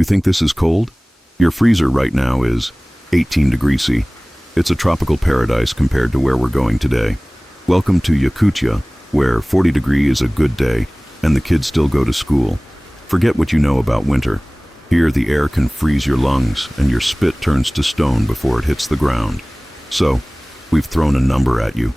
You think this is cold? Your freezer right now is 18 degrees C. It's a tropical paradise compared to where we're going today. Welcome to Yakutia, where 40 degrees is a good day and the kids still go to school. Forget what you know about winter. Here the air can freeze your lungs and your spit turns to stone before it hits the ground. So, we've thrown a number at you.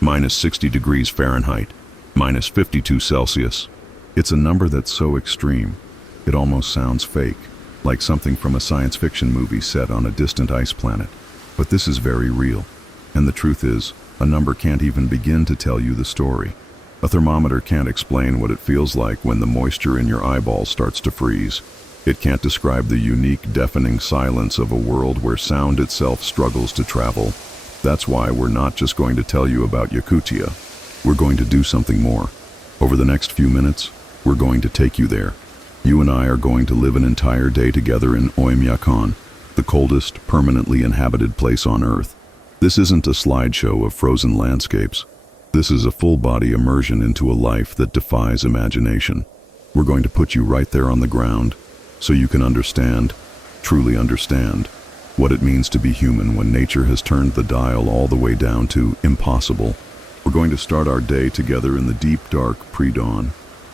Minus 60 degrees Fahrenheit, minus 52 Celsius. It's a number that's so extreme, it almost sounds fake, like something from a science fiction movie set on a distant ice planet. But this is very real. And the truth is, a number can't even begin to tell you the story. A thermometer can't explain what it feels like when the moisture in your eyeballs starts to freeze. It can't describe the unique, deafening silence of a world where sound itself struggles to travel. That's why we're not just going to tell you about Yakutia. We're going to do something more. Over the next few minutes, we're going to take you there. You and I are going to live an entire day together in Oymyakon, the coldest, permanently inhabited place on Earth. This isn't a slideshow of frozen landscapes. This is a full-body immersion into a life that defies imagination. We're going to put you right there on the ground, so you can understand, truly understand, what it means to be human when nature has turned the dial all the way down to impossible. We're going to start our day together in the deep, dark pre-dawn,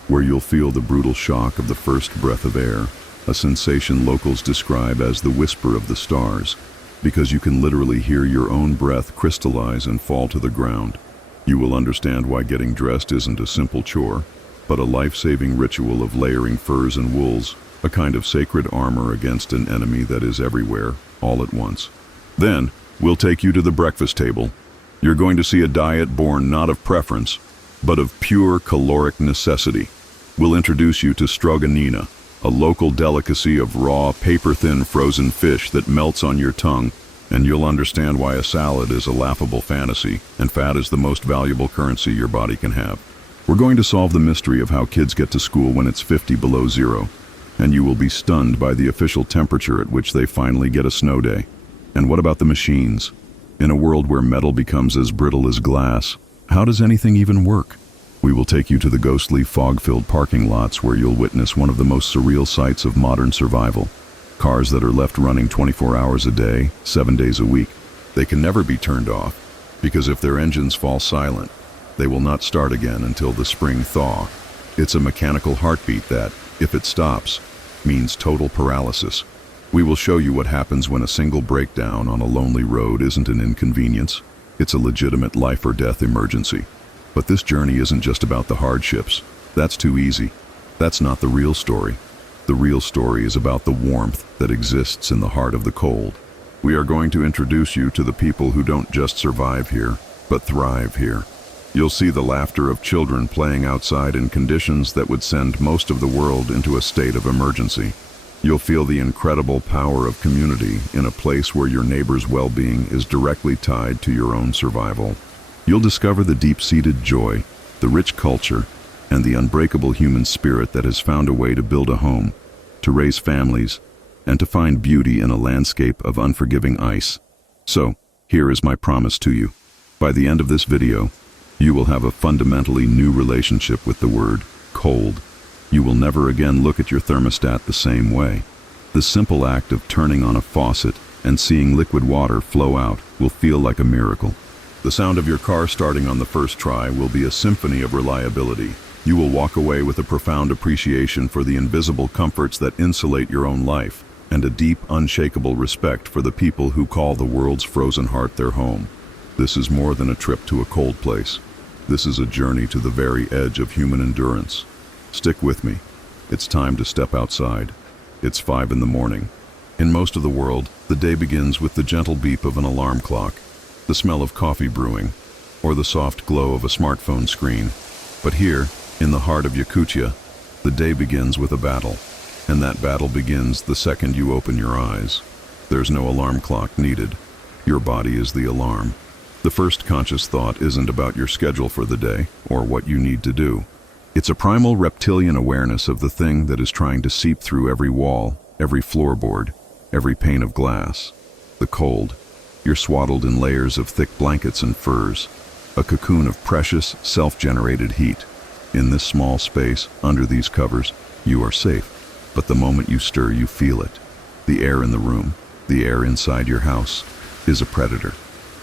where you'll feel the brutal shock of the first breath of air, a sensation locals describe as the whisper of the stars, because you can literally hear your own breath crystallize and fall to the ground. You will understand why getting dressed isn't a simple chore, but a life-saving ritual of layering furs and wools, a kind of sacred armor against an enemy that is everywhere, all at once. Then, we'll take you to the breakfast table. You're going to see a diet born not of preference, but of pure caloric necessity. We'll introduce you to stroganina, a local delicacy of raw, paper-thin frozen fish that melts on your tongue, and you'll understand why a salad is a laughable fantasy, and fat is the most valuable currency your body can have. We're going to solve the mystery of how kids get to school when it's 50 below zero, and you will be stunned by the official temperature at which they finally get a snow day. And what about the machines? In a world where metal becomes as brittle as glass, how does anything even work? We will take you to the ghostly, fog-filled parking lots where you'll witness one of the most surreal sights of modern survival. Cars that are left running 24 hours a day, 7 days a week. They can never be turned off, because if their engines fall silent, they will not start again until the spring thaw. It's a mechanical heartbeat that, if it stops, means total paralysis. We will show you what happens when a single breakdown on a lonely road isn't an inconvenience. It's a legitimate life or death emergency. But this journey isn't just about the hardships. That's too easy. That's not the real story. The real story is about the warmth that exists in the heart of the cold. We are going to introduce you to the people who don't just survive here, but thrive here. You'll see the laughter of children playing outside in conditions that would send most of the world into a state of emergency. You'll feel the incredible power of community in a place where your neighbor's well-being is directly tied to your own survival. You'll discover the deep-seated joy, the rich culture, and the unbreakable human spirit that has found a way to build a home, to raise families, and to find beauty in a landscape of unforgiving ice. So, here is my promise to you. By the end of this video, you will have a fundamentally new relationship with the word cold. You will never again look at your thermostat the same way. The simple act of turning on a faucet and seeing liquid water flow out will feel like a miracle. The sound of your car starting on the first try will be a symphony of reliability. You will walk away with a profound appreciation for the invisible comforts that insulate your own life, and a deep, unshakable respect for the people who call the world's frozen heart their home. This is more than a trip to a cold place. This is a journey to the very edge of human endurance. Stick with me. It's time to step outside. It's 5 in the morning. In most of the world, the day begins with the gentle beep of an alarm clock, the smell of coffee brewing, or the soft glow of a smartphone screen. But here, in the heart of Yakutia, the day begins with a battle. And that battle begins the second you open your eyes. There's no alarm clock needed. Your body is the alarm. The first conscious thought isn't about your schedule for the day or what you need to do. It's a primal reptilian awareness of the thing that is trying to seep through every wall, every floorboard, every pane of glass. The cold. You're swaddled in layers of thick blankets and furs, a cocoon of precious, self-generated heat. In this small space, under these covers, you are safe. But the moment you stir, you feel it. The air in the room, the air inside your house, is a predator.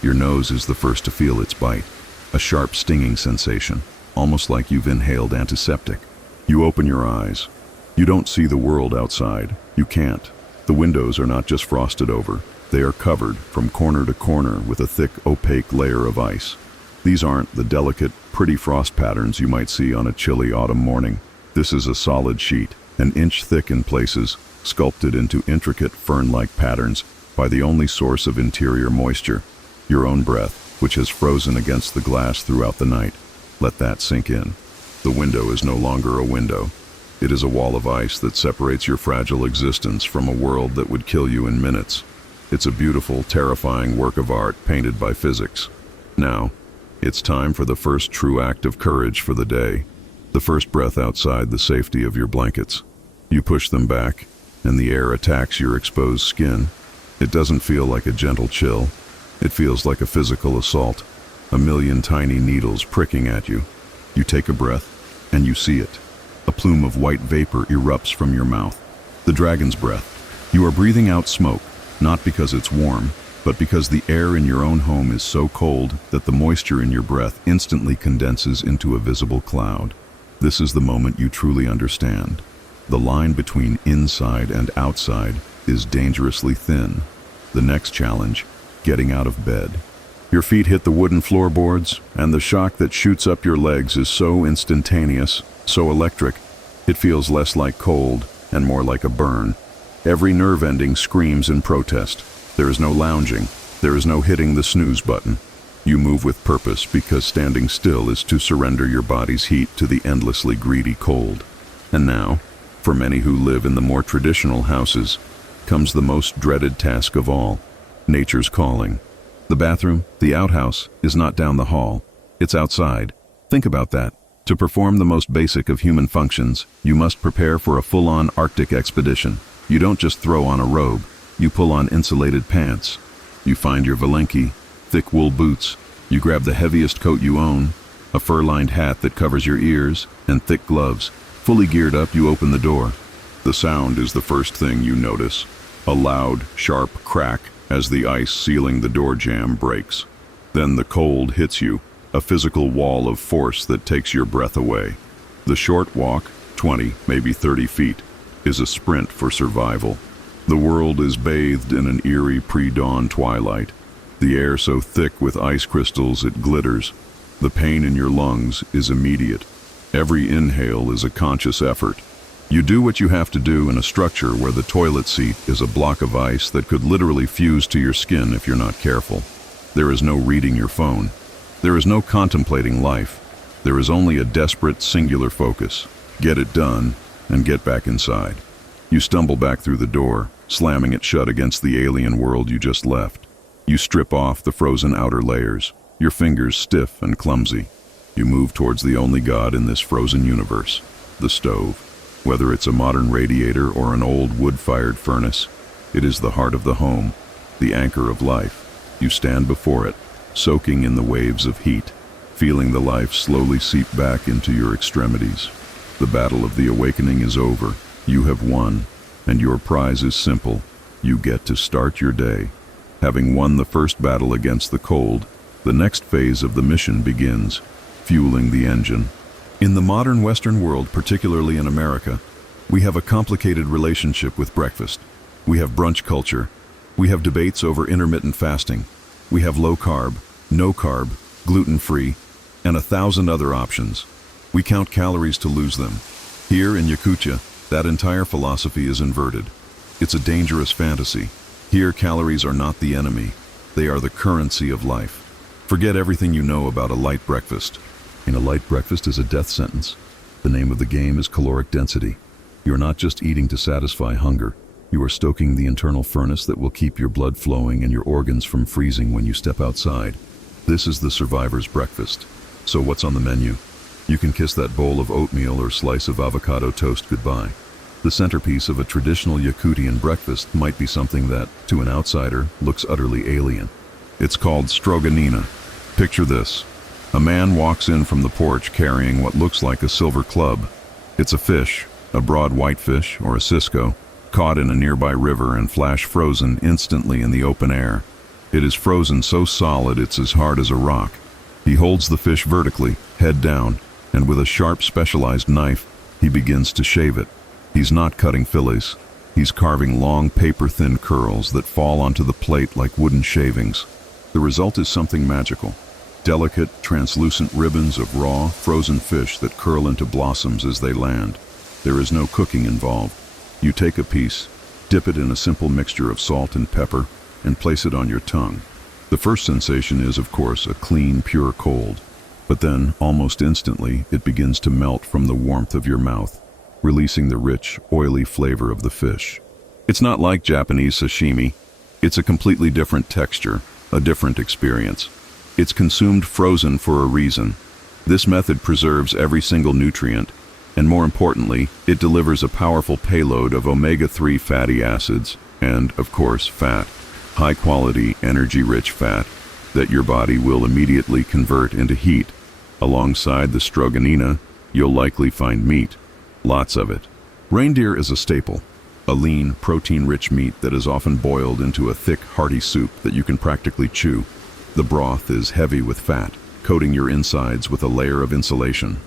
Your nose is the first to feel its bite, a sharp stinging sensation, almost like you've inhaled antiseptic. You open your eyes. You don't see the world outside. You can't. The windows are not just frosted over. They are covered from corner to corner with a thick, opaque layer of ice. These aren't the delicate, pretty frost patterns you might see on a chilly autumn morning. This is a solid sheet, an inch thick in places, sculpted into intricate fern-like patterns by the only source of interior moisture, your own breath, which has frozen against the glass throughout the night. Let that sink in. The window is no longer a window. It is a wall of ice that separates your fragile existence from a world that would kill you in minutes. It's a beautiful, terrifying work of art painted by physics. Now, it's time for the first true act of courage for the day. The first breath outside the safety of your blankets. You push them back, and the air attacks your exposed skin. It doesn't feel like a gentle chill. It feels like a physical assault. A million tiny needles pricking at you. You take a breath, and you see it. A plume of white vapor erupts from your mouth. The dragon's breath. You are breathing out smoke, not because it's warm, but because the air in your own home is so cold that the moisture in your breath instantly condenses into a visible cloud. This is the moment you truly understand. The line between inside and outside is dangerously thin. The next challenge, getting out of bed. Your feet hit the wooden floorboards, and the shock that shoots up your legs is so instantaneous, so electric, it feels less like cold and more like a burn. Every nerve ending screams in protest. There is no lounging. There is no hitting the snooze button. You move with purpose because standing still is to surrender your body's heat to the endlessly greedy cold. And now, for many who live in the more traditional houses, comes the most dreaded task of all, nature's calling. The bathroom, the outhouse, is not down the hall. It's outside. Think about that. To perform the most basic of human functions, you must prepare for a full-on Arctic expedition. You don't just throw on a robe. You pull on insulated pants. You find your Valenki, thick wool boots. You grab the heaviest coat you own, a fur-lined hat that covers your ears, and thick gloves. Fully geared up, you open the door. The sound is the first thing you notice. A loud, sharp crack as the ice sealing the door jamb breaks. Then the cold hits you, a physical wall of force that takes your breath away. The short walk, 20, maybe 30 feet, is a sprint for survival. The world is bathed in an eerie pre-dawn twilight. The air so thick with ice crystals it glitters. The pain in your lungs is immediate. Every inhale is a conscious effort. You do what you have to do in a structure where the toilet seat is a block of ice that could literally fuse to your skin if you're not careful. There is no reading your phone. There is no contemplating life. There is only a desperate, singular focus. Get it done, and get back inside. You stumble back through the door, slamming it shut against the alien world you just left. You strip off the frozen outer layers, your fingers stiff and clumsy. You move towards the only god in this frozen universe, the stove. Whether it's a modern radiator or an old wood-fired furnace, it is the heart of the home, the anchor of life. You stand before it, soaking in the waves of heat, feeling the life slowly seep back into your extremities. The battle of the awakening is over. You have won, and your prize is simple. You get to start your day. Having won the first battle against the cold, the next phase of the mission begins, fueling the engine. In the modern Western world, particularly in America, we have a complicated relationship with breakfast. We have brunch culture. We have debates over intermittent fasting. We have low carb, no carb, gluten-free, and 1,000 other options. We count calories to lose them. Here in Yakutia, that entire philosophy is inverted. It's a dangerous fantasy. Here, calories are not the enemy. They are the currency of life. Forget everything you know about a light breakfast. A light breakfast is a death sentence. The name of the game is caloric density. You're not just eating to satisfy hunger. You are stoking the internal furnace that will keep your blood flowing and your organs from freezing when you step outside. This is the survivor's breakfast. So what's on the menu? You can kiss that bowl of oatmeal or slice of avocado toast goodbye. The centerpiece of a traditional Yakutian breakfast might be something that, to an outsider, looks utterly alien. It's called stroganina. Picture this. A man walks in from the porch carrying what looks like a silver club. It's a fish, A broad whitefish, or a cisco, caught in a nearby river and flash frozen instantly in the open air. It is frozen so solid it's as hard as a rock. He holds the fish vertically, head down, and with a sharp specialized knife, he begins to shave it. He's not cutting fillets. He's carving long, paper-thin curls that fall onto the plate like wooden shavings. The result is something magical. Delicate, translucent ribbons of raw, frozen fish that curl into blossoms as they land. There is no cooking involved. You take a piece, dip it in a simple mixture of salt and pepper, and place it on your tongue. The first sensation is, of course, a clean, pure cold. But then, almost instantly, it begins to melt from the warmth of your mouth, releasing the rich, oily flavor of the fish. It's not like Japanese sashimi. It's a completely different texture, a different experience. It's consumed frozen for a reason. This method preserves every single nutrient, and more importantly, it delivers a powerful payload of omega-3 fatty acids and, of course, fat, high-quality, energy-rich fat that your body will immediately convert into heat. Alongside the stroganina, you'll likely find meat, lots of it. Reindeer is a staple, a lean, protein-rich meat that is often boiled into a thick, hearty soup that you can practically chew. The broth is heavy with fat, coating your insides with a layer of insulation.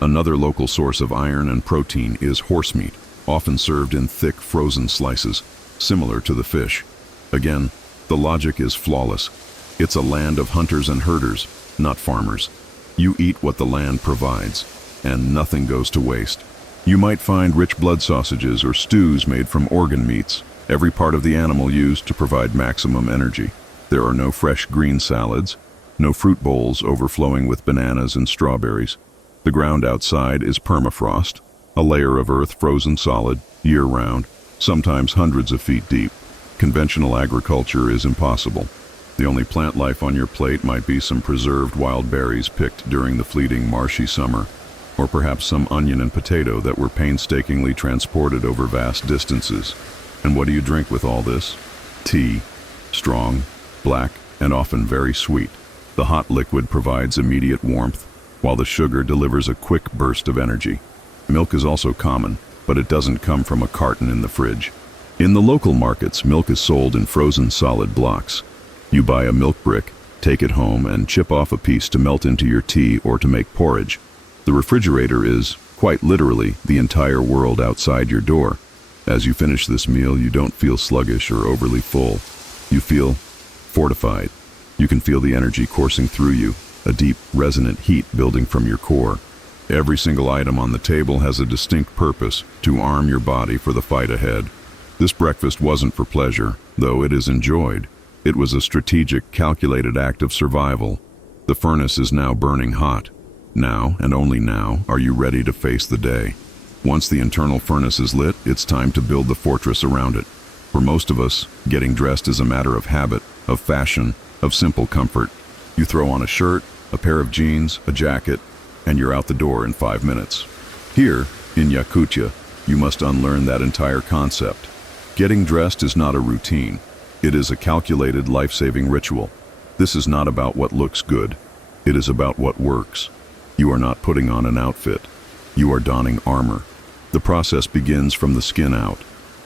Another local source of iron and protein is horse meat, often served in thick, frozen slices, similar to the fish. Again, the logic is flawless. It's a land of hunters and herders, not farmers. You eat what the land provides, and nothing goes to waste. You might find rich blood sausages or stews made from organ meats, every part of the animal used to provide maximum energy. There are no fresh green salads, no fruit bowls overflowing with bananas and strawberries. The ground outside is permafrost, a layer of earth frozen solid, year-round, sometimes hundreds of feet deep. Conventional agriculture is impossible. The only plant life on your plate might be some preserved wild berries picked during the fleeting marshy summer, or perhaps some onion and potato that were painstakingly transported over vast distances. And what do you drink with all this? Tea, strong, black, and often very sweet. The hot liquid provides immediate warmth, while the sugar delivers a quick burst of energy. Milk is also common, but it doesn't come from a carton in the fridge. In the local markets, milk is sold in frozen solid blocks. You buy a milk brick, take it home, and chip off a piece to melt into your tea or to make porridge. The refrigerator is, quite literally, the entire world outside your door. As you finish this meal, you don't feel sluggish or overly full. You feel fortified. You can feel the energy coursing through you, a deep, resonant heat building from your core. Every single item on the table has a distinct purpose, to arm your body for the fight ahead. This breakfast wasn't for pleasure, though it is enjoyed. It was a strategic, calculated act of survival. The furnace is now burning hot. Now, and only now, are you ready to face the day. Once the internal furnace is lit, it's time to build the fortress around it. For most of us, getting dressed is a matter of habit, of fashion, of simple comfort. You throw on a shirt, a pair of jeans, a jacket, and you're out the door in 5 minutes. Here, in Yakutia, you must unlearn that entire concept. Getting dressed is not a routine. It is a calculated, life-saving ritual. This is not about what looks good. It is about what works. You are not putting on an outfit. You are donning armor. The process begins from the skin out,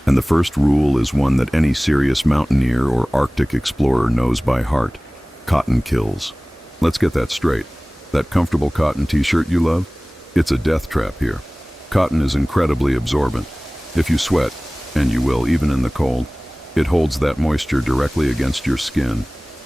and the first rule is one that any serious mountaineer or Arctic explorer knows by heart. Cotton kills. Let's get that straight. That comfortable cotton t-shirt you love? It's a death trap here. Cotton is incredibly absorbent. If you sweat, and you will even in the cold, it holds that moisture directly against your skin.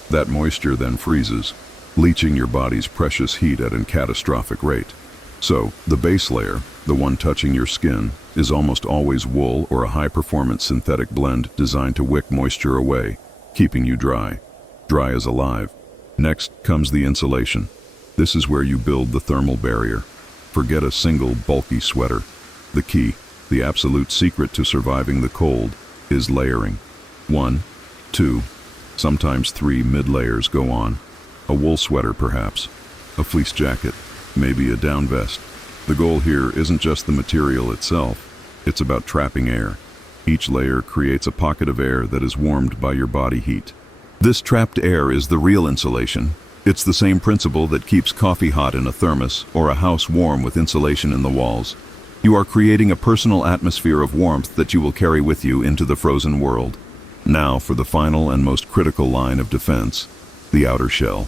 That moisture then freezes, leaching your body's precious heat at a catastrophic rate. So, the base layer, the one touching your skin, is almost always wool or a high-performance synthetic blend designed to wick moisture away, keeping you dry. Dry as alive. Next comes the insulation. This is where you build the thermal barrier. Forget a single bulky sweater. The key, the absolute secret to surviving the cold, is layering. 1, 2, sometimes 3 mid-layers go on. A wool sweater perhaps, a fleece jacket, maybe a down vest. The goal here isn't just the material itself, it's about trapping air. Each layer creates a pocket of air that is warmed by your body heat. This trapped air is the real insulation. It's the same principle that keeps coffee hot in a thermos or a house warm with insulation in the walls. You are creating a personal atmosphere of warmth that you will carry with you into the frozen world. Now for the final and most critical line of defense, the outer shell,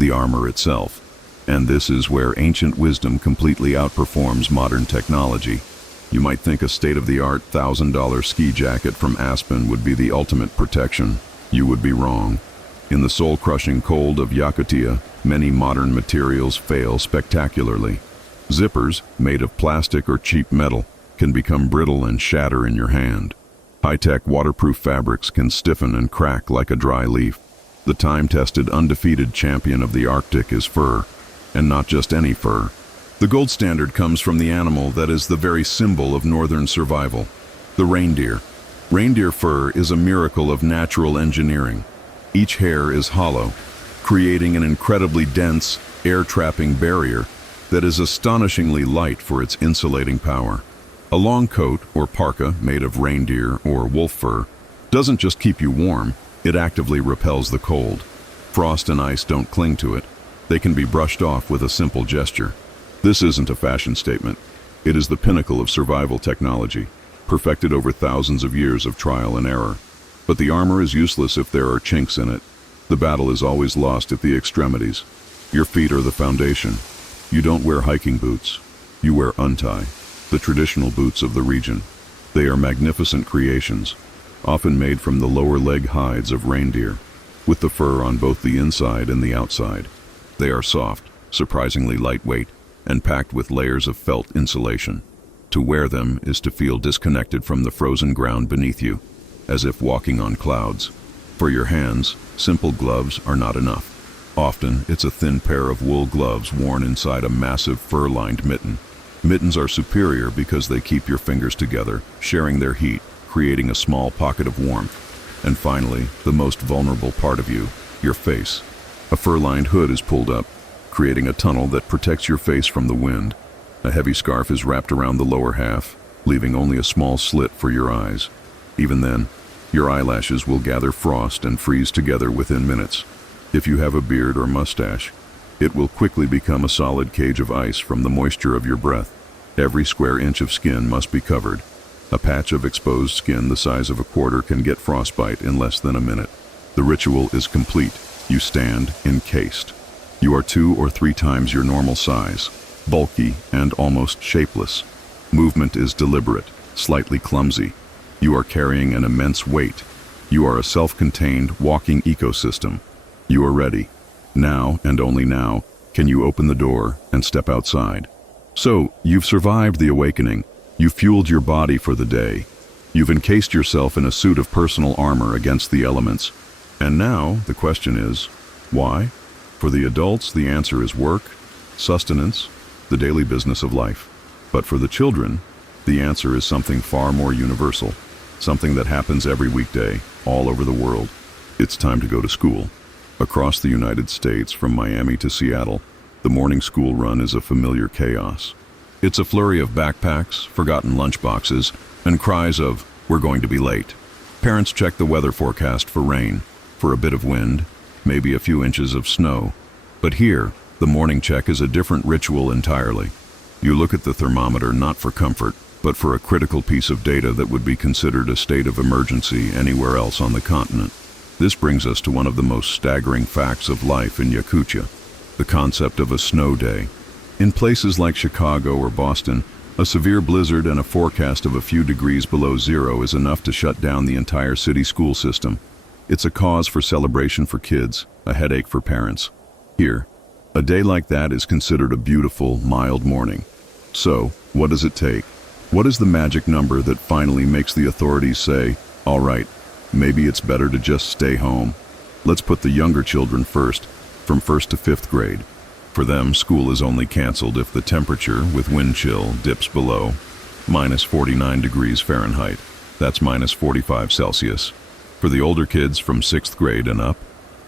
the armor itself. And this is where ancient wisdom completely outperforms modern technology. You might think a state-of-the-art $1,000 ski jacket from Aspen would be the ultimate protection. You would be wrong. In the soul-crushing cold of Yakutia, many modern materials fail spectacularly. Zippers, made of plastic or cheap metal, can become brittle and shatter in your hand. High-tech waterproof fabrics can stiffen and crack like a dry leaf. The time-tested, undefeated champion of the Arctic is fur, and not just any fur. The gold standard comes from the animal that is the very symbol of northern survival, the reindeer. Reindeer fur is a miracle of natural engineering. Each hair is hollow, creating an incredibly dense, air-trapping barrier that is astonishingly light for its insulating power. A long coat or parka made of reindeer or wolf fur doesn't just keep you warm, it actively repels the cold. Frost and ice don't cling to it. They can be brushed off with a simple gesture. This isn't a fashion statement. It is the pinnacle of survival technology, perfected over thousands of years of trial and error. But the armor is useless if there are chinks in it. The battle is always lost at the extremities. Your feet are the foundation. You don't wear hiking boots. You wear untie, the traditional boots of the region. They are magnificent creations, often made from the lower leg hides of reindeer, with the fur on both the inside and the outside. They are soft, surprisingly lightweight, and packed with layers of felt insulation. To wear them is to feel disconnected from the frozen ground beneath you, as if walking on clouds. For your hands, simple gloves are not enough. Often, it's a thin pair of wool gloves worn inside a massive fur-lined mitten. Mittens are superior because they keep your fingers together, sharing their heat, creating a small pocket of warmth. And finally, the most vulnerable part of you, your face. A fur-lined hood is pulled up, creating a tunnel that protects your face from the wind. A heavy scarf is wrapped around the lower half, leaving only a small slit for your eyes. Even then, your eyelashes will gather frost and freeze together within minutes. If you have a beard or mustache, it will quickly become a solid cage of ice from the moisture of your breath. Every square inch of skin must be covered. A patch of exposed skin the size of a quarter can get frostbite in less than a minute. The ritual is complete. You stand encased. You are 2 or 3 times your normal size, bulky and almost shapeless. Movement is deliberate, slightly clumsy. You are carrying an immense weight. You are a self-contained, walking ecosystem. You are ready. Now, and only now, can you open the door and step outside. So, you've survived the awakening. You've fueled your body for the day. You've encased yourself in a suit of personal armor against the elements. And now, the question is, why? For the adults, the answer is work, sustenance, the daily business of life. But for the children, the answer is something far more universal, something that happens every weekday, all over the world. It's time to go to school. Across the United States, from Miami to Seattle, the morning school run is a familiar chaos. It's a flurry of backpacks, forgotten lunchboxes, and cries of, "We're going to be late." Parents check the weather forecast for rain, for a bit of wind, maybe a few inches of snow. But here, the morning check is a different ritual entirely. You look at the thermometer not for comfort, but for a critical piece of data that would be considered a state of emergency anywhere else on the continent. This brings us to one of the most staggering facts of life in Yakutia, the concept of a snow day. In places like Chicago or Boston, a severe blizzard and a forecast of a few degrees below zero is enough to shut down the entire city school system. It's a cause for celebration for kids, a headache for parents. Here, a day like that is considered a beautiful, mild morning. So, what does it take? What is the magic number that finally makes the authorities say, "All right, maybe it's better to just stay home"? Let's put the younger children first, from 1st to 5th grade. For them, school is only canceled if the temperature, with wind chill, dips below minus 49 degrees Fahrenheit. That's minus 45 Celsius. For the older kids from 6th grade and up,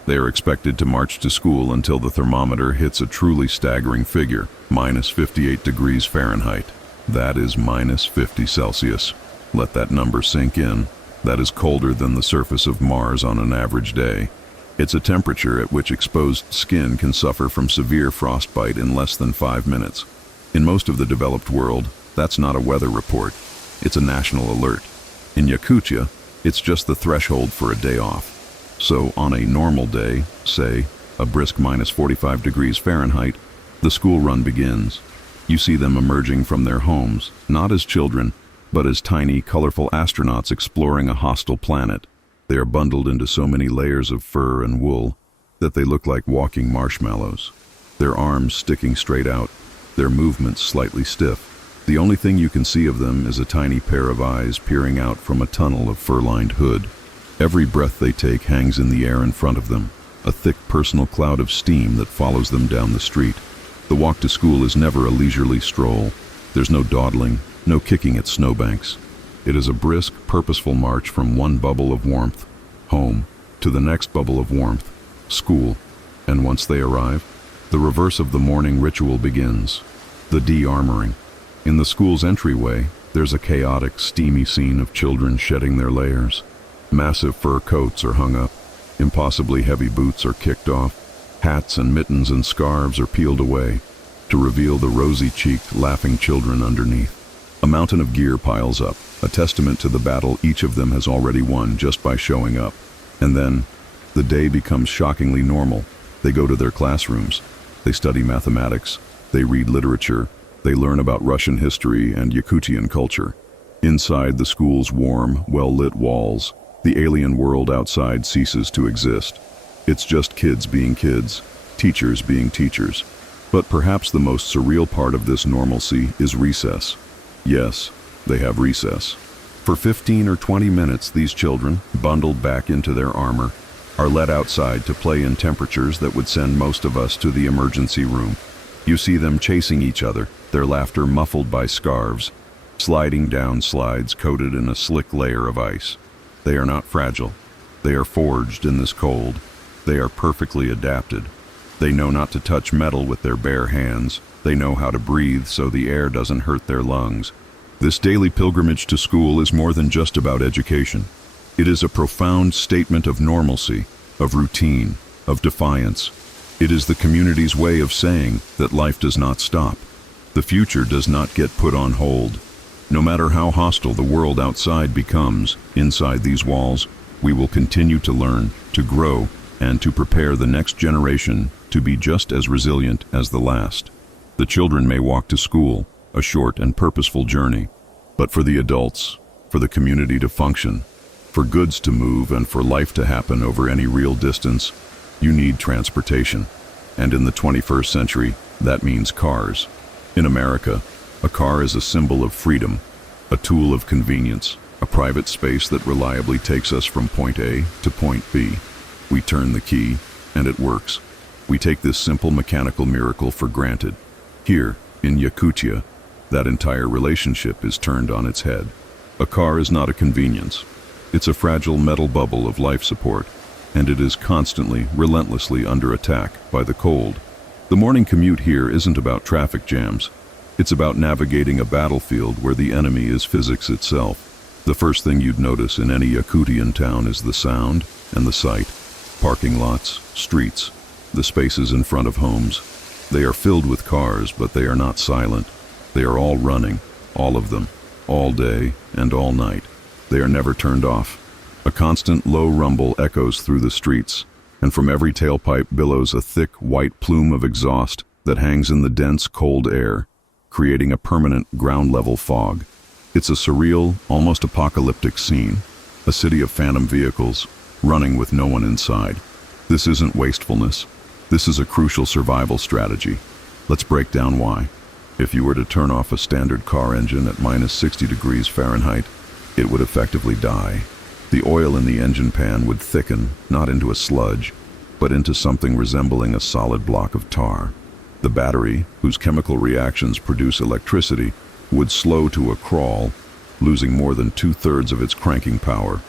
they are expected to march to school until the thermometer hits a truly staggering figure, minus 58 degrees Fahrenheit. That is minus 50 Celsius. Let that number sink in. That is colder than the surface of Mars on an average day. It's a temperature at which exposed skin can suffer from severe frostbite in less than 5 minutes. In most of the developed world, That's not a weather report. It's a national alert. In Yakutia, it's just the threshold for a day off. So on a normal day, say, a brisk minus 45 degrees Fahrenheit, the school run begins. You see them emerging from their homes, not as children, but as tiny, colorful astronauts exploring a hostile planet. They are bundled into so many layers of fur and wool that they look like walking marshmallows. Their arms sticking straight out, their movements slightly stiff. The only thing you can see of them is a tiny pair of eyes peering out from a tunnel of fur-lined hood. Every breath they take hangs in the air in front of them, a thick personal cloud of steam that follows them down the street. The walk to school is never a leisurely stroll. There's no dawdling, no kicking at snowbanks. It is a brisk, purposeful march from one bubble of warmth, home, to the next bubble of warmth, school. And once they arrive, the reverse of the morning ritual begins, the de-armoring. In the school's entryway, there's a chaotic, steamy scene of children shedding their layers. Massive fur coats are hung up, impossibly heavy boots are kicked off, hats and mittens and scarves are peeled away, to reveal the rosy-cheeked, laughing children underneath. A mountain of gear piles up, a testament to the battle each of them has already won just by showing up. And then, the day becomes shockingly normal. They go to their classrooms, they study mathematics, they read literature, they learn about Russian history and Yakutian culture. Inside the school's warm, well-lit walls, the alien world outside ceases to exist. It's just kids being kids, teachers being teachers. But perhaps the most surreal part of this normalcy is recess. Yes, they have recess. For 15 or 20 minutes, these children, bundled back into their armor, are let outside to play in temperatures that would send most of us to the emergency room. You see them chasing each other, their laughter muffled by scarves, sliding down slides coated in a slick layer of ice. They are not fragile. They are forged in this cold. They are perfectly adapted. They know not to touch metal with their bare hands. They know how to breathe so the air doesn't hurt their lungs. This daily pilgrimage to school is more than just about education. It is a profound statement of normalcy, of routine, of defiance. It is the community's way of saying that life does not stop. The future does not get put on hold. No matter how hostile the world outside becomes, inside these walls, we will continue to learn, to grow, and to prepare the next generation to be just as resilient as the last. The children may walk to school, a short and purposeful journey, but for the adults, for the community to function, for goods to move and for life to happen over any real distance, you need transportation. And in the 21st century, that means cars. In America, a car is a symbol of freedom, a tool of convenience, a private space that reliably takes us from point A to point B. We turn the key, and it works. We take this simple mechanical miracle for granted. Here, in Yakutia, that entire relationship is turned on its head. A car is not a convenience. It's a fragile metal bubble of life support, and it is constantly, relentlessly under attack by the cold. The morning commute here isn't about traffic jams. It's about navigating a battlefield where the enemy is physics itself. The first thing you'd notice in any Yakutian town is the sound and the sight. Parking lots, streets, the spaces in front of homes. They are filled with cars, but they are not silent. They are all running, all of them, all day and all night. They are never turned off. A constant low rumble echoes through the streets, and from every tailpipe billows a thick white plume of exhaust that hangs in the dense, cold air, creating a permanent ground-level fog. It's a surreal, almost apocalyptic scene, a city of phantom vehicles, running with no one inside. This isn't wastefulness. This is a crucial survival strategy. Let's break down why. If you were to turn off a standard car engine at minus 60 degrees Fahrenheit, it would effectively die. The oil in the engine pan would thicken, not into a sludge, but into something resembling a solid block of tar. The battery, whose chemical reactions produce electricity, would slow to a crawl, losing more than 2/3 of its cranking power.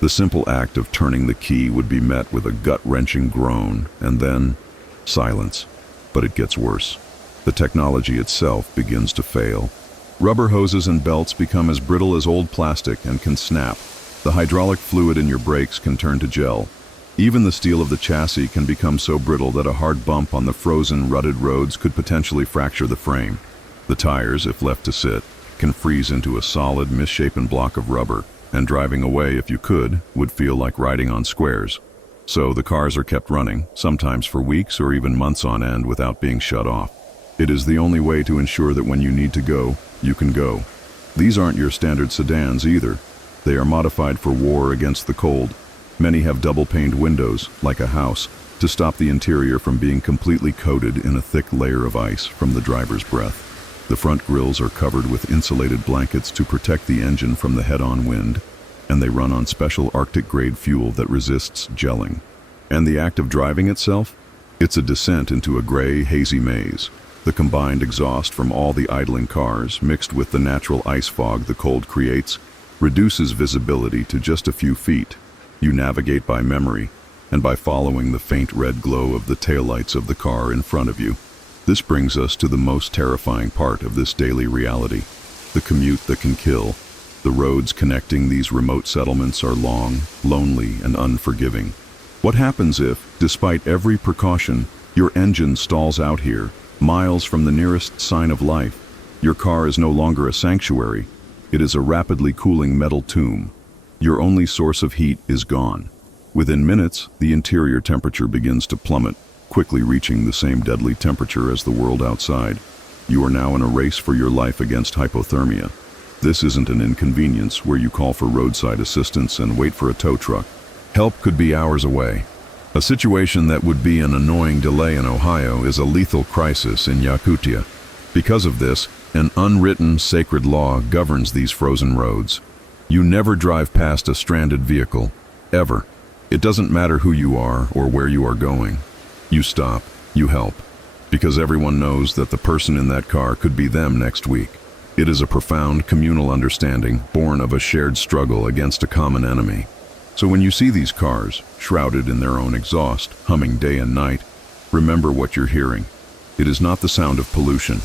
The simple act of turning the key would be met with a gut-wrenching groan, and then silence. But it gets worse. The technology itself begins to fail. Rubber hoses and belts become as brittle as old plastic and can snap. The hydraulic fluid in your brakes can turn to gel. Even the steel of the chassis can become so brittle that a hard bump on the frozen, rutted roads could potentially fracture the frame. The tires, if left to sit, can freeze into a solid, misshapen block of rubber, and driving away, if you could, would feel like riding on squares. So the cars are kept running, sometimes for weeks or even months on end without being shut off. It is the only way to ensure that when you need to go, you can go. These aren't your standard sedans either. They are modified for war against the cold. Many have double-paned windows, like a house, to stop the interior from being completely coated in a thick layer of ice from the driver's breath. The front grills are covered with insulated blankets to protect the engine from the head-on wind, and they run on special Arctic-grade fuel that resists gelling. And the act of driving itself? It's a descent into a gray, hazy maze. The combined exhaust from all the idling cars, mixed with the natural ice fog the cold creates, reduces visibility to just a few feet. You navigate by memory, and by following the faint red glow of the taillights of the car in front of you. This brings us to the most terrifying part of this daily reality, the commute that can kill. The roads connecting these remote settlements are long, lonely, and unforgiving. What happens if, despite every precaution, your engine stalls out here, miles from the nearest sign of life? Your car is no longer a sanctuary. It is a rapidly cooling metal tomb. Your only source of heat is gone. Within minutes, the interior temperature begins to plummet, quickly reaching the same deadly temperature as the world outside. You are now in a race for your life against hypothermia. This isn't an inconvenience where you call for roadside assistance and wait for a tow truck. Help could be hours away. A situation that would be an annoying delay in Ohio is a lethal crisis in Yakutia. Because of this, an unwritten sacred law governs these frozen roads. You never drive past a stranded vehicle, ever. It doesn't matter who you are or where you are going. You stop, you help, because everyone knows that the person in that car could be them next week. It is a profound communal understanding born of a shared struggle against a common enemy. So when you see these cars, shrouded in their own exhaust, humming day and night, remember what you're hearing. It is not the sound of pollution.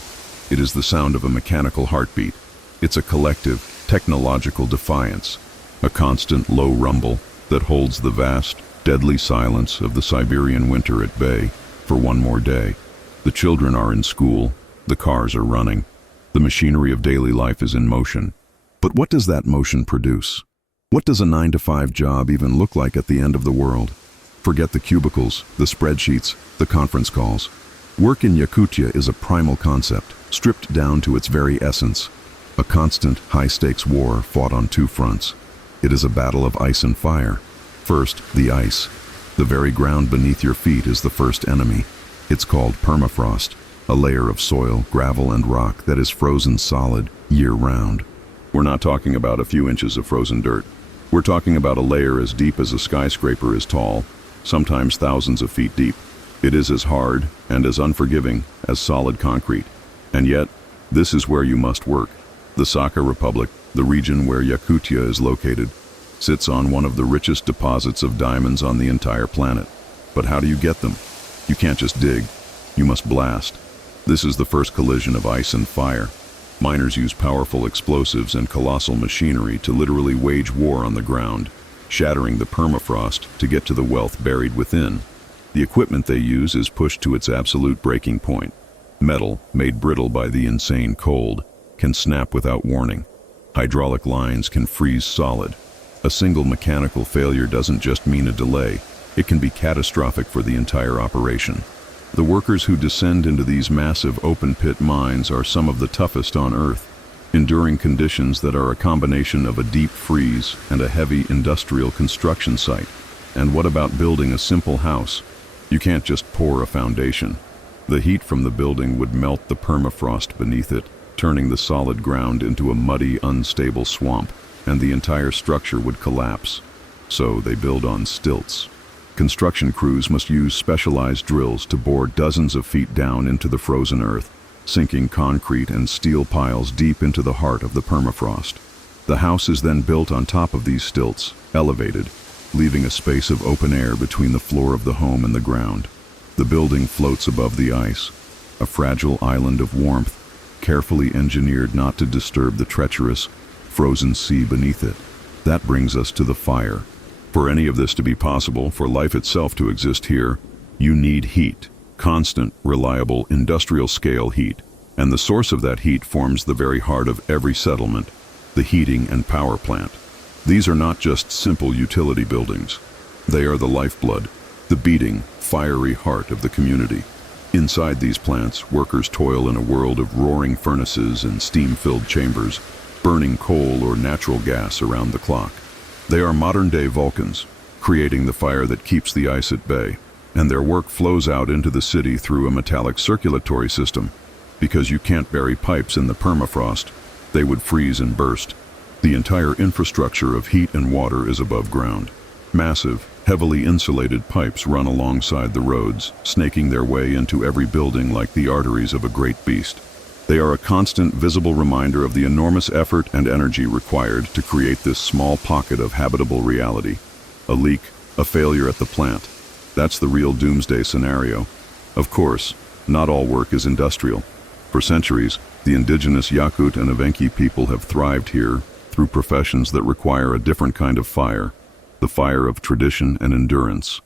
It is the sound of a mechanical heartbeat. It's a collective, technological defiance, a constant low rumble that holds the vast, deadly silence of the Siberian winter at bay for one more day. The children are in school, the cars are running, the machinery of daily life is in motion. But what does that motion produce? What does a 9-to-5 job even look like at the end of the world? Forget the cubicles, the spreadsheets, the conference calls. Work in Yakutia is a primal concept, stripped down to its very essence. A constant, high-stakes war fought on two fronts. It is a battle of ice and fire. First, the ice. The very ground beneath your feet is the first enemy. It's called permafrost, a layer of soil, gravel, and rock that is frozen solid year-round. We're not talking about a few inches of frozen dirt. We're talking about a layer as deep as a skyscraper is tall, sometimes thousands of feet deep. It is as hard and as unforgiving as solid concrete. And yet, this is where you must work. The Sakha Republic, the region where Yakutia is located, sits on one of the richest deposits of diamonds on the entire planet. But how do you get them? You can't just dig. You must blast. This is the first collision of ice and fire. Miners use powerful explosives and colossal machinery to literally wage war on the ground, shattering the permafrost to get to the wealth buried within. The equipment they use is pushed to its absolute breaking point. Metal, made brittle by the insane cold, can snap without warning. Hydraulic lines can freeze solid. A single mechanical failure doesn't just mean a delay, it can be catastrophic for the entire operation. The workers who descend into these massive open-pit mines are some of the toughest on Earth, enduring conditions that are a combination of a deep freeze and a heavy industrial construction site. And what about building a simple house? You can't just pour a foundation. The heat from the building would melt the permafrost beneath it, turning the solid ground into a muddy, unstable swamp, and the entire structure would collapse. So they build on stilts. Construction crews must use specialized drills to bore dozens of feet down into the frozen earth, sinking concrete and steel piles deep into the heart of the permafrost. The house is then built on top of these stilts, elevated, leaving a space of open air between the floor of the home and the ground. The building floats above the ice, a fragile island of warmth, carefully engineered not to disturb the treacherous, frozen sea beneath it. That brings us to the fire. For any of this to be possible, for life itself to exist here, you need heat, constant, reliable, industrial-scale heat. And the source of that heat forms the very heart of every settlement, the heating and power plant. These are not just simple utility buildings. They are the lifeblood, the beating, fiery heart of the community. Inside these plants, workers toil in a world of roaring furnaces and steam-filled chambers, burning coal or natural gas around the clock. They are modern-day Vulcans, creating the fire that keeps the ice at bay, and their work flows out into the city through a metallic circulatory system. Because you can't bury pipes in the permafrost, they would freeze and burst. The entire infrastructure of heat and water is above ground. Massive, heavily insulated pipes run alongside the roads, snaking their way into every building like the arteries of a great beast. They are a constant, visible reminder of the enormous effort and energy required to create this small pocket of habitable reality. A leak, a failure at the plant. That's the real doomsday scenario. Of course, not all work is industrial. For centuries, the indigenous Yakut and Evenki people have thrived here through professions that require a different kind of fire, the fire of tradition and endurance.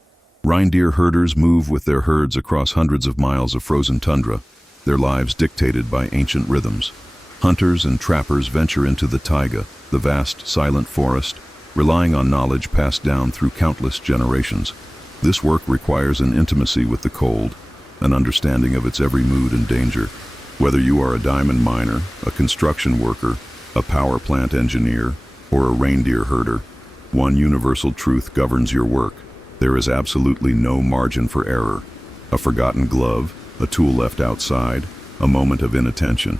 Reindeer herders move with their herds across hundreds of miles of frozen tundra, their lives dictated by ancient rhythms. Hunters and trappers venture into the taiga, the vast, silent forest, relying on knowledge passed down through countless generations. This work requires an intimacy with the cold, an understanding of its every mood and danger. Whether you are a diamond miner, a construction worker, a power plant engineer, or a reindeer herder, one universal truth governs your work. There is absolutely no margin for error. A forgotten glove, a tool left outside, a moment of inattention.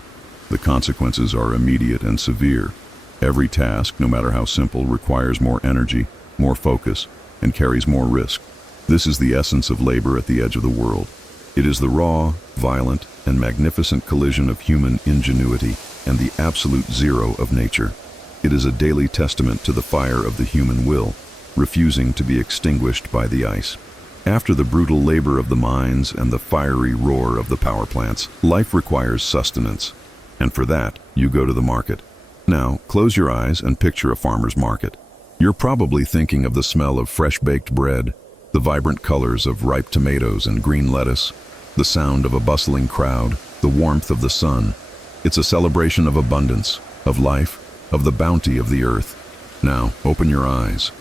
The consequences are immediate and severe. Every task, no matter how simple, requires more energy, more focus, and carries more risk. This is the essence of labor at the edge of the world. It is the raw, violent, and magnificent collision of human ingenuity and the absolute zero of nature. It is a daily testament to the fire of the human will, refusing to be extinguished by the ice. After the brutal labor of the mines and the fiery roar of the power plants, life requires sustenance, and for that, you go to the market. Now, close your eyes and picture a farmer's market. You're probably thinking of the smell of fresh-baked bread, the vibrant colors of ripe tomatoes and green lettuce, the sound of a bustling crowd, the warmth of the sun. It's a celebration of abundance, of life, of the bounty of the earth. Now, open your eyes.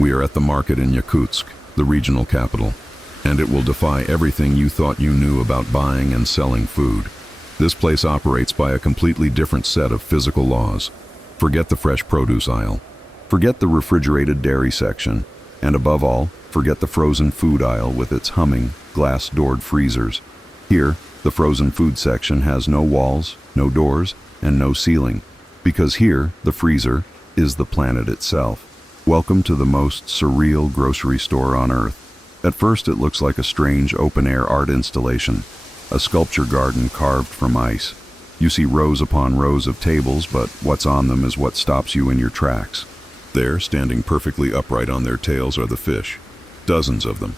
We are at the market in Yakutsk, the regional capital, and it will defy everything you thought you knew about buying and selling food. This place operates by a completely different set of physical laws. Forget the fresh produce aisle. Forget the refrigerated dairy section. And above all, forget the frozen food aisle with its humming, glass-doored freezers. Here, the frozen food section has no walls, no doors, and no ceiling. Because here, the freezer is the planet itself. Welcome to the most surreal grocery store on Earth. At first, it looks like a strange open-air art installation, a sculpture garden carved from ice. You see rows upon rows of tables, but what's on them is what stops you in your tracks. There, standing perfectly upright on their tails, are the fish. Dozens of them.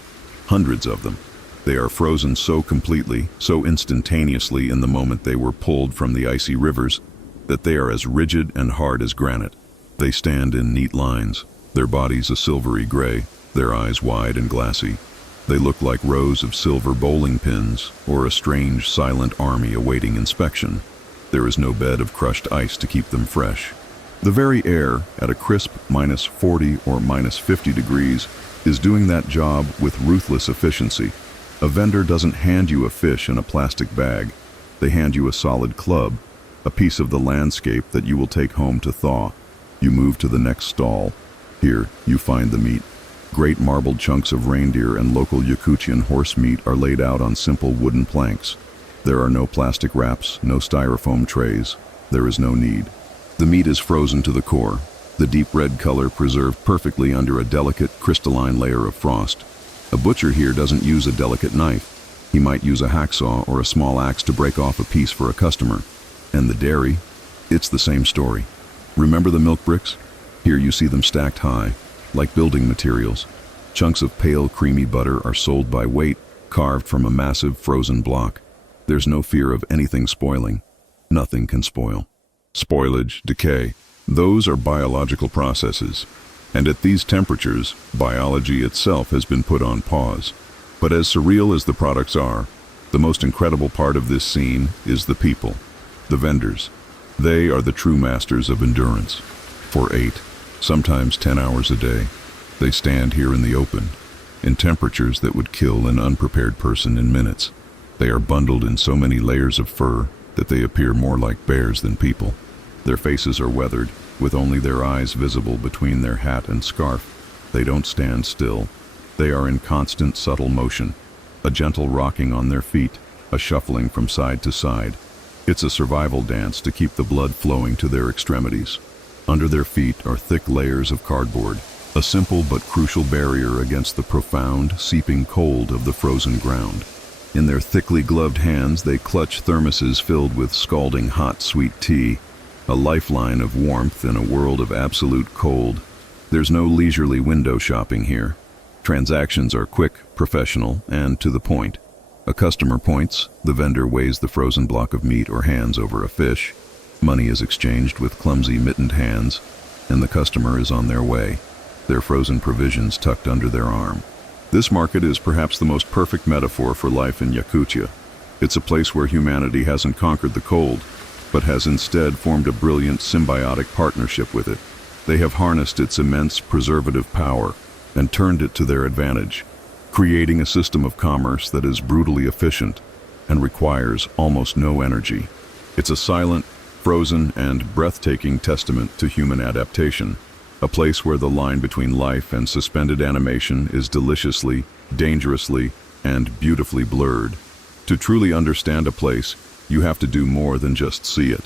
Hundreds of them. They are frozen so completely, so instantaneously in the moment they were pulled from the icy rivers, that they are as rigid and hard as granite. They stand in neat lines, their bodies a silvery gray, their eyes wide and glassy. They look like rows of silver bowling pins, or a strange, silent army awaiting inspection. There is no bed of crushed ice to keep them fresh. The very air, at a crisp -40 or -50 degrees, is doing that job with ruthless efficiency. A vendor doesn't hand you a fish in a plastic bag. They hand you a solid club, a piece of the landscape that you will take home to thaw. You move to the next stall. Here, you find the meat. Great marbled chunks of reindeer and local Yakutian horse meat are laid out on simple wooden planks. There are no plastic wraps, no styrofoam trays. There is no need. The meat is frozen to the core, the deep red color preserved perfectly under a delicate, crystalline layer of frost. A butcher here doesn't use a delicate knife. He might use a hacksaw or a small axe to break off a piece for a customer. And the dairy? It's the same story. Remember the milk bricks? Here you see them stacked high, like building materials. Chunks of pale, creamy butter are sold by weight, carved from a massive frozen block. There's no fear of anything spoiling. Nothing can spoil. Spoilage, decay, those are biological processes. And at these temperatures, biology itself has been put on pause. But as surreal as the products are, The most incredible part of this scene is the people, the vendors. They are the true masters of endurance. For 8, sometimes 10 hours a day, they stand here in the open, in temperatures that would kill an unprepared person in minutes. They are bundled in so many layers of fur that they appear more like bears than people. Their faces are weathered, with only their eyes visible between their hat and scarf. They don't stand still. They are in constant subtle motion, a gentle rocking on their feet, a shuffling from side to side. It's a survival dance to keep the blood flowing to their extremities. Under their feet are thick layers of cardboard, a simple but crucial barrier against the profound, seeping cold of the frozen ground. In their thickly gloved hands, they clutch thermoses filled with scalding hot sweet tea, a lifeline of warmth in a world of absolute cold. There's no leisurely window shopping here. Transactions are quick, professional, and to the point. A customer points, the vendor weighs the frozen block of meat or hands over a fish. Money is exchanged with clumsy mittened hands, and the customer is on their way, their frozen provisions tucked under their arm. This market is perhaps the most perfect metaphor for life in Yakutia. It's a place where humanity hasn't conquered the cold, but has instead formed a brilliant symbiotic partnership with it. They have harnessed its immense preservative power and turned it to their advantage, creating a system of commerce that is brutally efficient and requires almost no energy. It's a silent, frozen, and breathtaking testament to human adaptation, a place where the line between life and suspended animation is deliciously, dangerously, and beautifully blurred. To truly understand a place, you have to do more than just see it.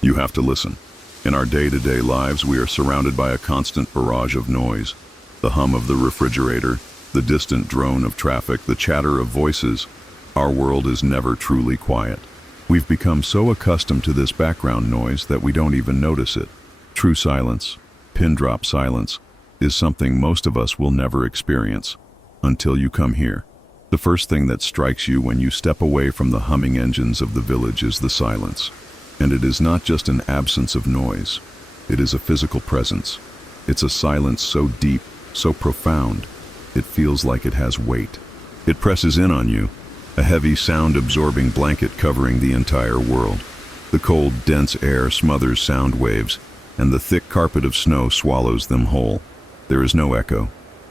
You have to listen. In our day-to-day lives, we are surrounded by a constant barrage of noise. The hum of the refrigerator, the distant drone of traffic, the chatter of voices. Our world is never truly quiet. We've become so accustomed to this background noise that we don't even notice it. True silence, pin-drop silence, is something most of us will never experience until you come here. The first thing that strikes you when you step away from the humming engines of the village is the silence. And it is not just an absence of noise. It is a physical presence. It's a silence so deep, so profound, it feels like it has weight. It presses in on you, a heavy sound-absorbing blanket covering the entire world. The cold, dense air smothers sound waves, and the thick carpet of snow swallows them whole. There is no echo.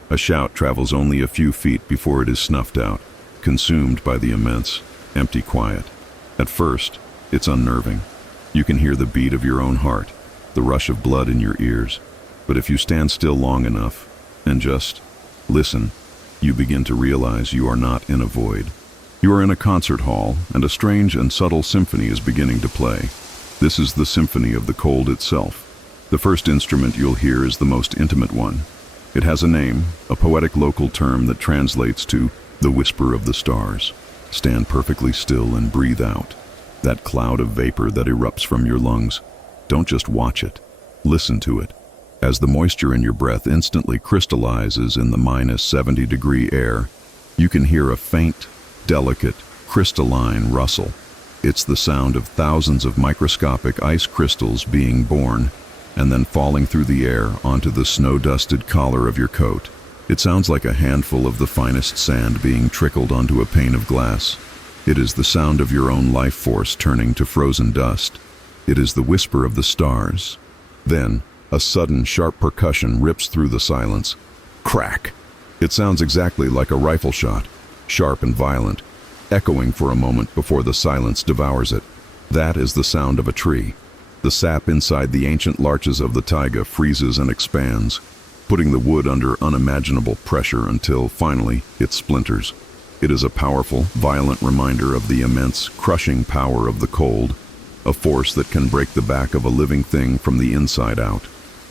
A shout travels only a few feet before it is snuffed out, consumed by the immense, empty quiet. At first, it's unnerving. You can hear the beat of your own heart, the rush of blood in your ears. But if you stand still long enough and just listen, you begin to realize you are not in a void. You are in a concert hall, and a strange and subtle symphony is beginning to play. This is the symphony of the cold itself. The first instrument you'll hear is the most intimate one. It has a name, a poetic local term that translates to the whisper of the stars. Stand perfectly still and breathe out. That cloud of vapor that erupts from your lungs. Don't just watch it. Listen to it. As the moisture in your breath instantly crystallizes in the -70-degree air, you can hear a faint, delicate, crystalline rustle. It's the sound of thousands of microscopic ice crystals being born and then falling through the air onto the snow-dusted collar of your coat. It sounds like a handful of the finest sand being trickled onto a pane of glass. It is the sound of your own life force turning to frozen dust. It is the whisper of the stars. Then, a sudden, sharp percussion rips through the silence. Crack! It sounds exactly like a rifle shot, sharp and violent, echoing for a moment before the silence devours it. That is the sound of a tree. The sap inside the ancient larches of the taiga freezes and expands, putting the wood under unimaginable pressure until, finally, it splinters. It is a powerful, violent reminder of the immense, crushing power of the cold, a force that can break the back of a living thing from the inside out.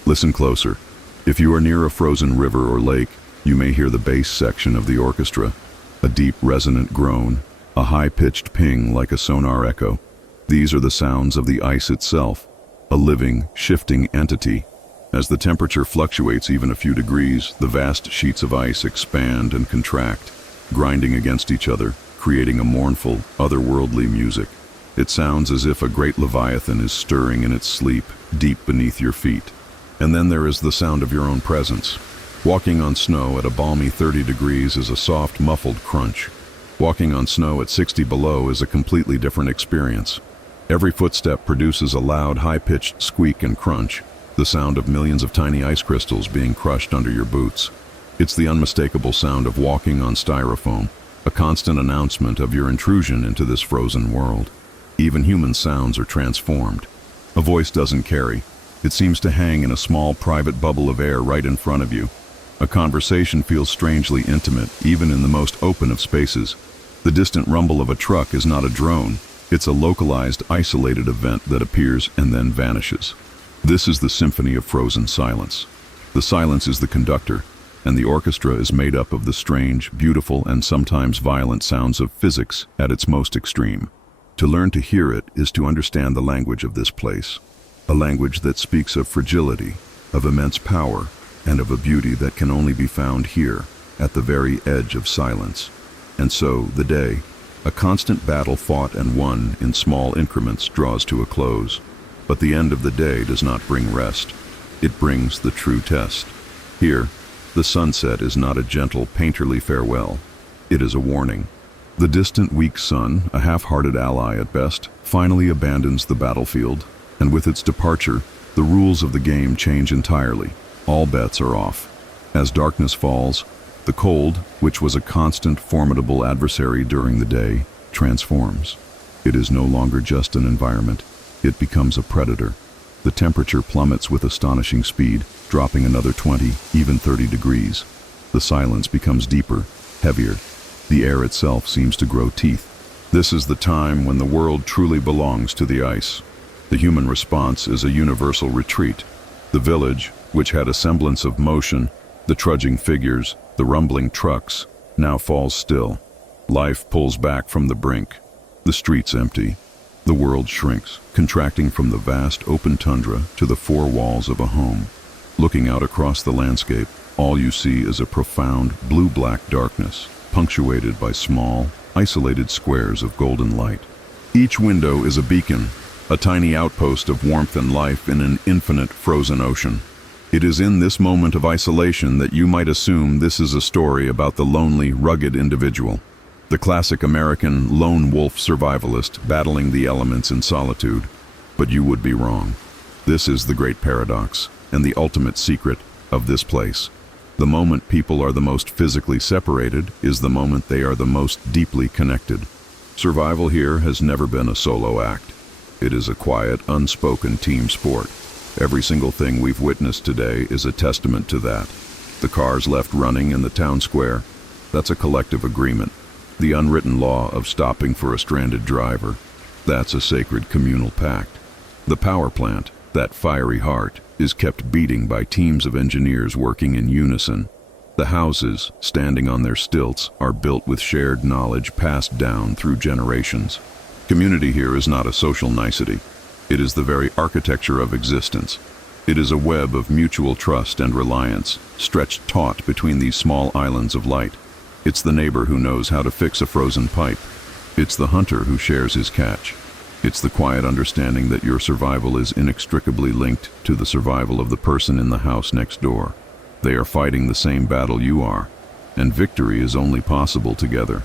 Listen closer. If you are near a frozen river or lake, you may hear the bass section of the orchestra, a deep, resonant groan, a high-pitched ping like a sonar echo. These are the sounds of the ice itself, a living, shifting entity. As the temperature fluctuates even a few degrees, the vast sheets of ice expand and contract, grinding against each other, creating a mournful, otherworldly music. It sounds as if a great leviathan is stirring in its sleep, deep beneath your feet. And then there is the sound of your own presence. Walking on snow at a balmy 30 degrees is a soft, muffled crunch. Walking on snow at 60 below is a completely different experience. Every footstep produces a loud, high-pitched squeak and crunch, the sound of millions of tiny ice crystals being crushed under your boots. It's the unmistakable sound of walking on styrofoam, a constant announcement of your intrusion into this frozen world. Even human sounds are transformed. A voice doesn't carry. It seems to hang in a small private bubble of air right in front of you. A conversation feels strangely intimate, even in the most open of spaces. The distant rumble of a truck is not a drone. It's a localized, isolated event that appears and then vanishes. This is the symphony of frozen silence. The silence is the conductor, and the orchestra is made up of the strange, beautiful, and sometimes violent sounds of physics at its most extreme. To learn to hear it is to understand the language of this place, a language that speaks of fragility, of immense power, and of a beauty that can only be found here, at the very edge of silence. And so, the day, a constant battle fought and won in small increments, draws to a close. But the end of the day does not bring rest. It brings the true test. Here, the sunset is not a gentle, painterly farewell. It is a warning. The distant, weak sun, a half-hearted ally at best, finally abandons the battlefield, and with its departure, the rules of the game change entirely. All bets are off. As darkness falls, the cold, which was a constant, formidable adversary during the day, transforms. It is no longer just an environment. It becomes a predator. The temperature plummets with astonishing speed, dropping another 20, even 30 degrees. The silence becomes deeper, heavier. The air itself seems to grow teeth. This is the time when the world truly belongs to the ice. The human response is a universal retreat. The village, which had a semblance of motion, the trudging figures, the rumbling trucks, now falls still. Life pulls back from the brink. The streets empty. The world shrinks, contracting from the vast open tundra to the four walls of a home. Looking out across the landscape, all you see is a profound blue-black darkness, punctuated by small, isolated squares of golden light. Each window is a beacon, a tiny outpost of warmth and life in an infinite frozen ocean. It is in this moment of isolation that you might assume this is a story about the lonely, rugged individual, the classic American lone wolf survivalist battling the elements in solitude. But you would be wrong. This is the great paradox and the ultimate secret of this place. The moment people are the most physically separated is the moment they are the most deeply connected. Survival here has never been a solo act. It is a quiet, unspoken team sport. Every single thing we've witnessed today is a testament to that. The cars left running in the town square, that's a collective agreement. The unwritten law of stopping for a stranded driver, that's a sacred communal pact. The power plant, that fiery heart, is kept beating by teams of engineers working in unison. The houses, standing on their stilts, are built with shared knowledge passed down through generations. Community here is not a social nicety. It is the very architecture of existence. It is a web of mutual trust and reliance, stretched taut between these small islands of light. It's the neighbor who knows how to fix a frozen pipe. It's the hunter who shares his catch. It's the quiet understanding that your survival is inextricably linked to the survival of the person in the house next door. They are fighting the same battle you are, and victory is only possible together.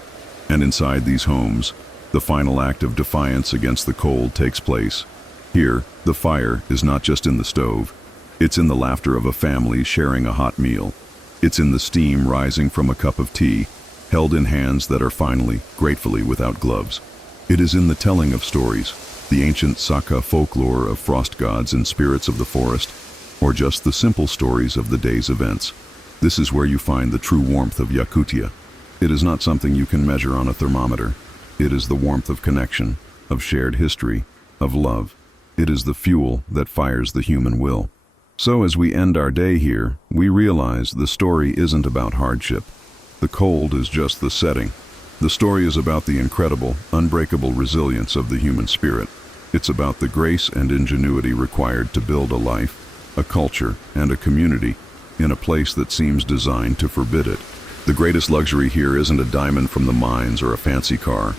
And inside these homes, the final act of defiance against the cold takes place. Here, the fire is not just in the stove. It's in the laughter of a family sharing a hot meal. It's in the steam rising from a cup of tea, held in hands that are finally, gratefully without gloves. It is in the telling of stories, the ancient Saka folklore of frost gods and spirits of the forest, or just the simple stories of the day's events. This is where you find the true warmth of Yakutia. It is not something you can measure on a thermometer. It is the warmth of connection, of shared history, of love. It is the fuel that fires the human will. So as we end our day here, we realize the story isn't about hardship. The cold is just the setting. The story is about the incredible, unbreakable resilience of the human spirit. It's about the grace and ingenuity required to build a life, a culture, and a community in a place that seems designed to forbid it. The greatest luxury here isn't a diamond from the mines or a fancy car.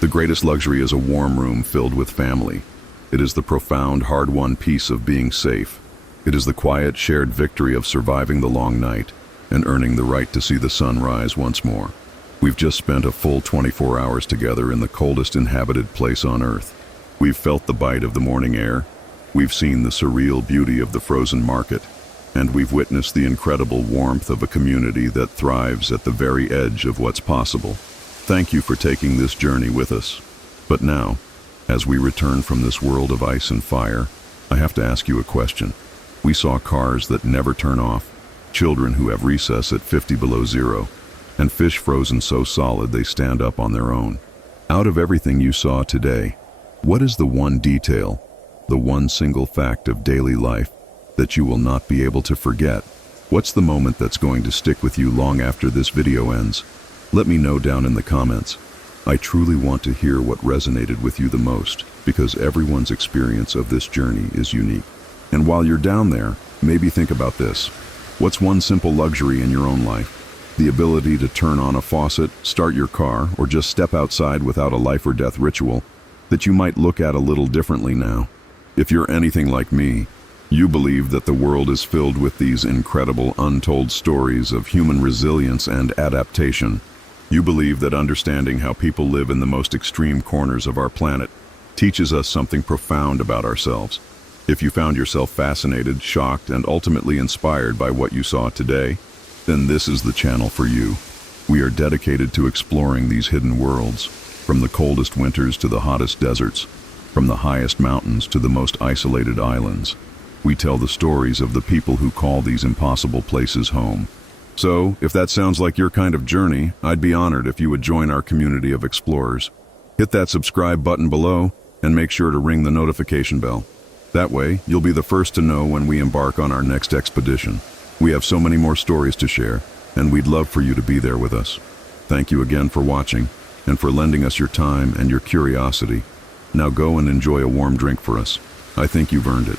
The greatest luxury is a warm room filled with family. It is the profound, hard-won peace of being safe. It is the quiet, shared victory of surviving the long night and earning the right to see the sun rise once more. We've just spent a full 24 hours together in the coldest inhabited place on Earth. We've felt the bite of the morning air, we've seen the surreal beauty of the frozen market, and we've witnessed the incredible warmth of a community that thrives at the very edge of what's possible. Thank you for taking this journey with us. But now, as we return from this world of ice and fire, I have to ask you a question. We saw cars that never turn off, children who have recess at 50 below zero, and fish frozen so solid they stand up on their own. Out of everything you saw today, what is the one detail, the one single fact of daily life that you will not be able to forget? What's the moment that's going to stick with you long after this video ends? Let me know down in the comments. I truly want to hear what resonated with you the most, because everyone's experience of this journey is unique. And while you're down there, maybe think about this. What's one simple luxury in your own life? The ability to turn on a faucet, start your car, or just step outside without a life or death ritual that you might look at a little differently now. If you're anything like me, you believe that the world is filled with these incredible untold stories of human resilience and adaptation. You believe that understanding how people live in the most extreme corners of our planet teaches us something profound about ourselves. If you found yourself fascinated, shocked, and ultimately inspired by what you saw today, then this is the channel for you. We are dedicated to exploring these hidden worlds, from the coldest winters to the hottest deserts, from the highest mountains to the most isolated islands. We tell the stories of the people who call these impossible places home. So, if that sounds like your kind of journey, I'd be honored if you would join our community of explorers. Hit that subscribe button below and make sure to ring the notification bell. That way, you'll be the first to know when we embark on our next expedition. We have so many more stories to share, and we'd love for you to be there with us. Thank you again for watching, and for lending us your time and your curiosity. Now go and enjoy a warm drink for us. I think you've earned it.